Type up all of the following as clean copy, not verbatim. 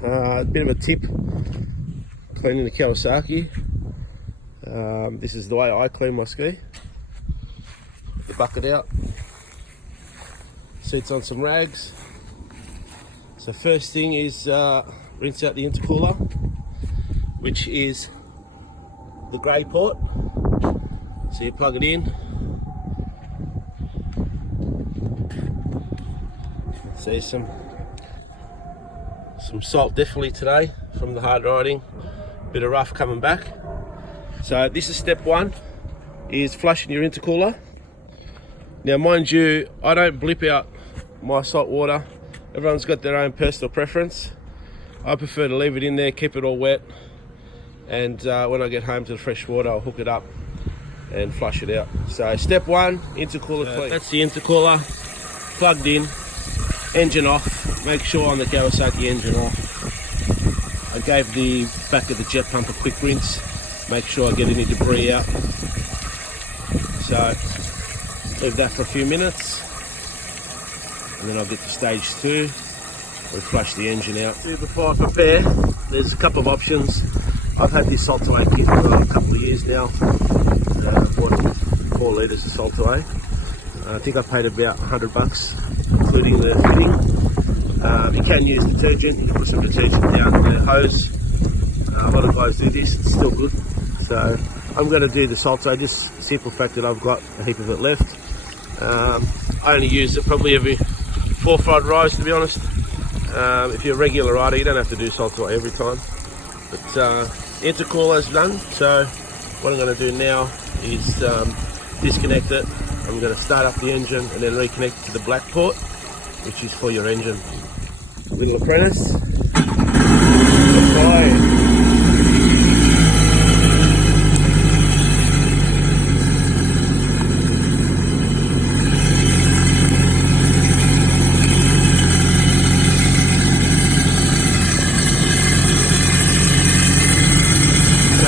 A bit of a tip cleaning the Kawasaki. This is the way I clean my ski. The bucket out, seats on some rags. So first thing is rinse out the intercooler, which is the grey port. So you plug it in. See some salt definitely today from the hard riding, bit of rough coming back. So this is step one, is flushing your intercooler. Now mind you, I don't blip out my salt water. Everyone's got their own personal preference. I prefer to leave it in there, keep it all wet, and when I get home to the fresh water, I'll hook it up and flush it out. So step one, intercooler clean. That's the intercooler, plugged in, engine off. Make sure on the Kawasaki engine off. I gave the back of the jet pump a quick rinse. Make sure I get any debris out. So leave that for a few minutes, and then I'll get to stage two. We'll flush the engine out. Before I prepare, there's a couple of options. I've had this salt away kit for a couple of years now. Bought 4 litres of salt away. I think I paid about $100, including the fitting. You can use detergent. You can put some detergent down the hose. A lot of guys do this. It's still good. So I'm going to do the salt away. Just simple fact that I've got a heap of it left. I only use it probably every 4 or 5 rides, to be honest. If you're a regular rider, you don't have to do salt away every time. But intercooler's done, so what I'm going to do now is disconnect it. I'm going to start up the engine and then reconnect it to the black port, which is for your engine. Little apprentice. Apply.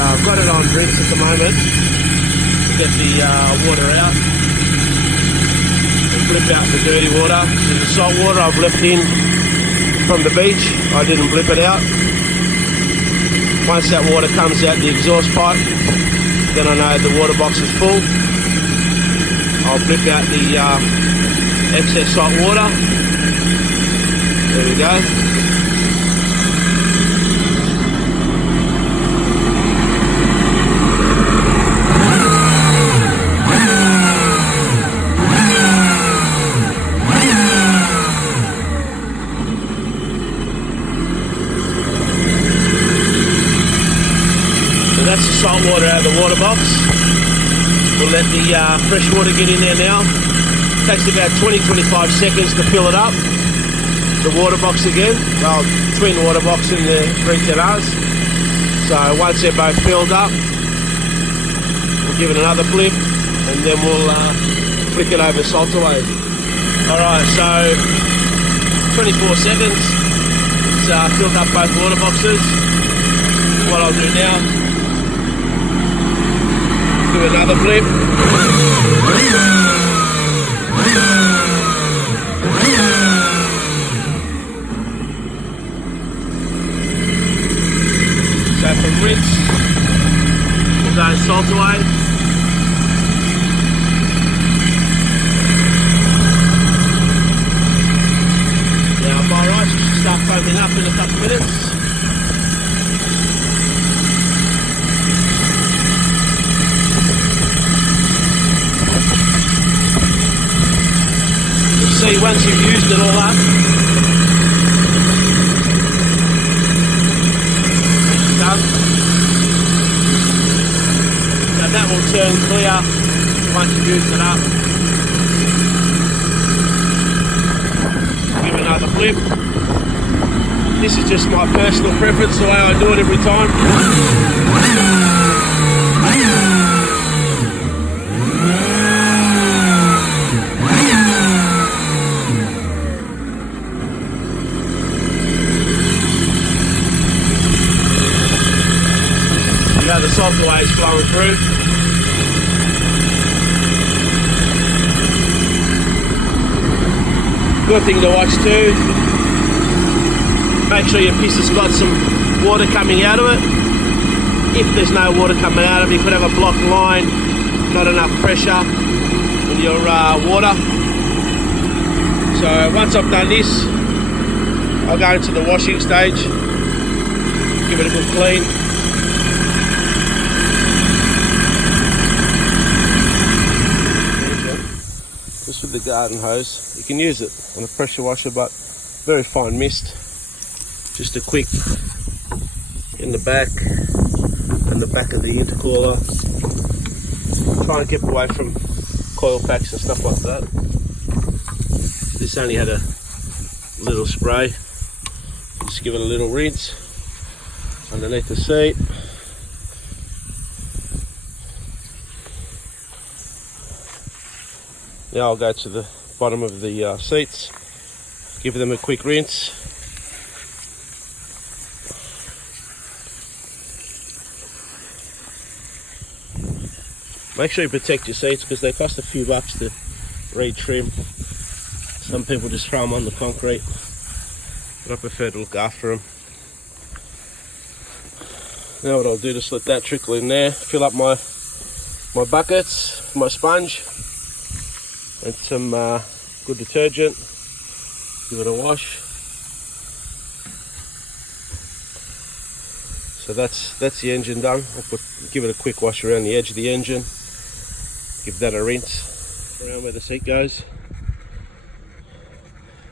I've got it on rinse at the moment to get the water out and blip out the dirty water. So the salt water I've left in from the beach, I didn't blip it out. Once that water comes out the exhaust pipe, then I know the water box is full. I'll blip out the excess salt water. There we go. That's the salt water out of the water box. We'll let the fresh water get in there now. It takes about 20-25 seconds to fill it up. The water box again, well, between the water box and the 310Rs. So once they're both filled up, we'll give it another flip, and then we'll flick it over salt away. Alright, so 24 seconds. It's filled up both water boxes. What I'll do now, do another flip. So from rinse, we'll go salt away. Now by right, you should start foaming up in a couple of minutes. See, once you've used it all up, it's done. So that will turn clear once you've used it up. Give it another flip. This is just my personal preference, the way I do it every time. The salt away is flowing through. Good thing to watch too, Make sure your piston's got some water coming out of it. If there's no water coming out of it, you could have a blocked line, not enough pressure in your water. So once I've done this, I'll go into the washing stage, give it a good clean. Just with the garden hose, you can use it on a pressure washer, but very fine mist. Just a quick in the back and the back of the intercooler. Try and keep away from coil packs and stuff like that. This only had a little spray. Just give it a little rinse underneath the seat. Now I'll go to the bottom of the seats, give them a quick rinse. Make sure you protect your seats because they cost a few bucks to re-trim. Some people just throw them on the concrete, but I prefer to look after them. Now what I'll do, just let that trickle in there, fill up my buckets, my sponge, and some good detergent. Give it a wash. So that's the engine done. I'll give it a quick wash around the edge of the engine. Give that a rinse around where the seat goes.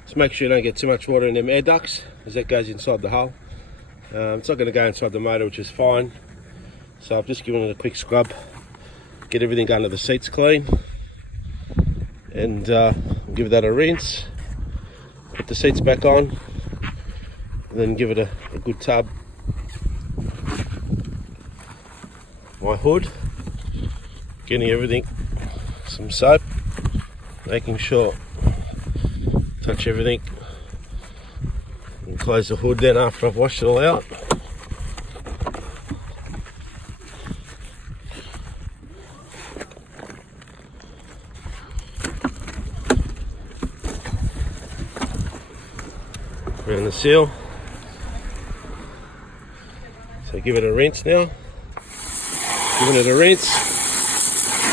Just make sure you don't get too much water in them air ducts, because that goes inside the hull. It's not going to go inside the motor, which is fine. So I've just given it a quick scrub, get everything under the seats clean, and give that a rinse. Put the seats back on, and then give it a good tub. My hood, getting everything, some soap, making sure touch everything, and close the hood then after I've washed it all out. Around the seal. So give it a rinse now. Giving it a rinse.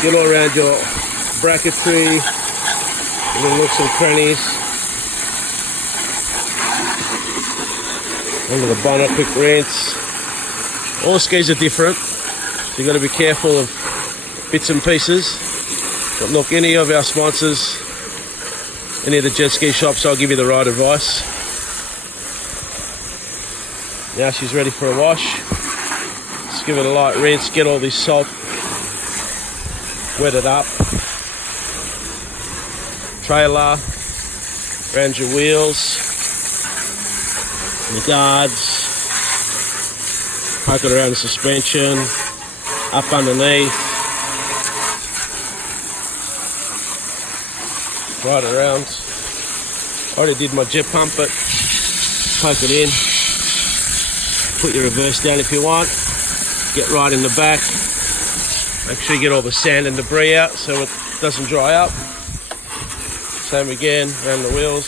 Get all around your bracketry, little nooks and crannies. Under the bonnet, quick rinse. All the skis are different, so you've got to be careful of bits and pieces. But look, any of our sponsors, any of the jet ski shops, I'll give you the right advice. Now she's ready for a wash. Just give it a light rinse, get all this salt, wet it up. Trailer, around your wheels, the guards, poke it around the suspension, up underneath, right around. I already did my jet pump, but poke it in. Put your reverse down if you want. Get right in the back. Make sure you get all the sand and debris out so it doesn't dry up. Same again, around the wheels.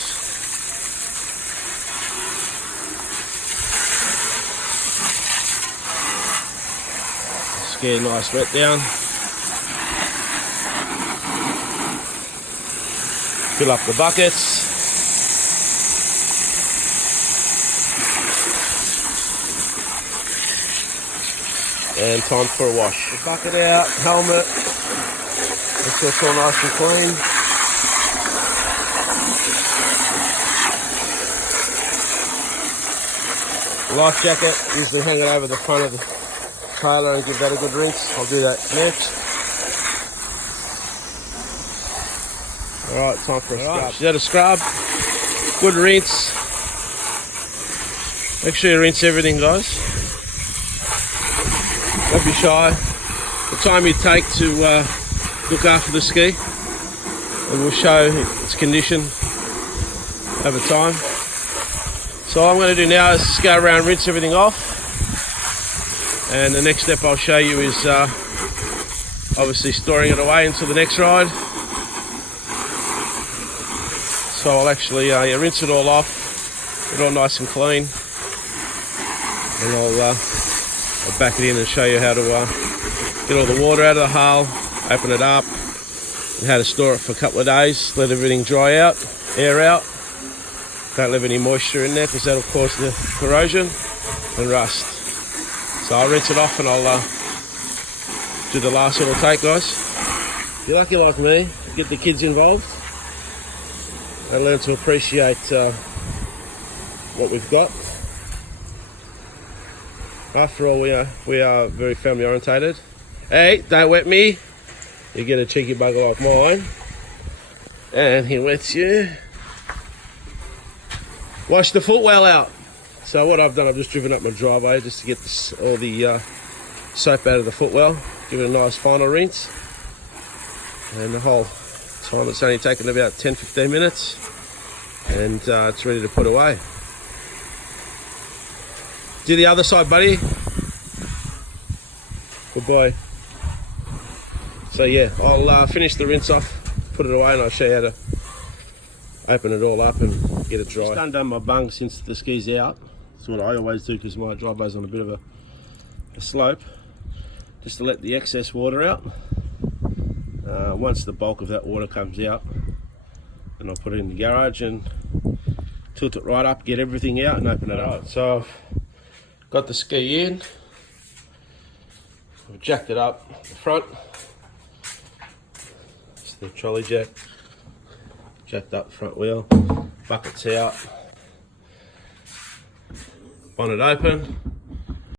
Just get a nice wet down. Fill up the buckets. And time for a wash. The bucket out, helmet. Make sure it's all nice and clean. Life jacket, usually hang it over the front of the trailer and give that a good rinse. I'll do that next. Alright, time for a scrub. She's had a scrub. Good rinse. Make sure you rinse everything, guys. Don't be shy. The time you take to look after the ski, and we'll show its condition over time. So all I'm going to do now is just go around, rinse everything off, and the next step I'll show you is obviously storing it away until the next ride. So I'll actually rinse it all off, get it all nice and clean, and I'll back it in and show you how to get all the water out of the hull, open it up, and how to store it for a couple of days, let everything dry out, air out. Don't leave any moisture in there because that'll cause the corrosion and rust. So I'll rinse it off and I'll do the last little take, guys. If you're lucky like me, get the kids involved and learn to appreciate what we've got. After all, we are very family orientated. Hey, don't wet me. You get a cheeky bugger like mine, and he wets you. Wash the footwell out. So what I've done, I've just driven up my driveway just to get all the soap out of the footwell. Give it a nice final rinse. And the whole time it's only taken about 10-15 minutes. And it's ready to put away. Do the other side, buddy. Good boy. So yeah, I'll finish the rinse off, put it away, and I'll show you how to open it all up and get it dry. Just undone my bung since the ski's out. That's what I always do because my driveway's on a bit of a slope. Just to let the excess water out. Once the bulk of that water comes out, then I'll put it in the garage and tilt it right up, get everything out and open it up. So I've got the ski in, I've jacked it up the front. It's the trolley jack, jacked up the front wheel, buckets out, bonnet open,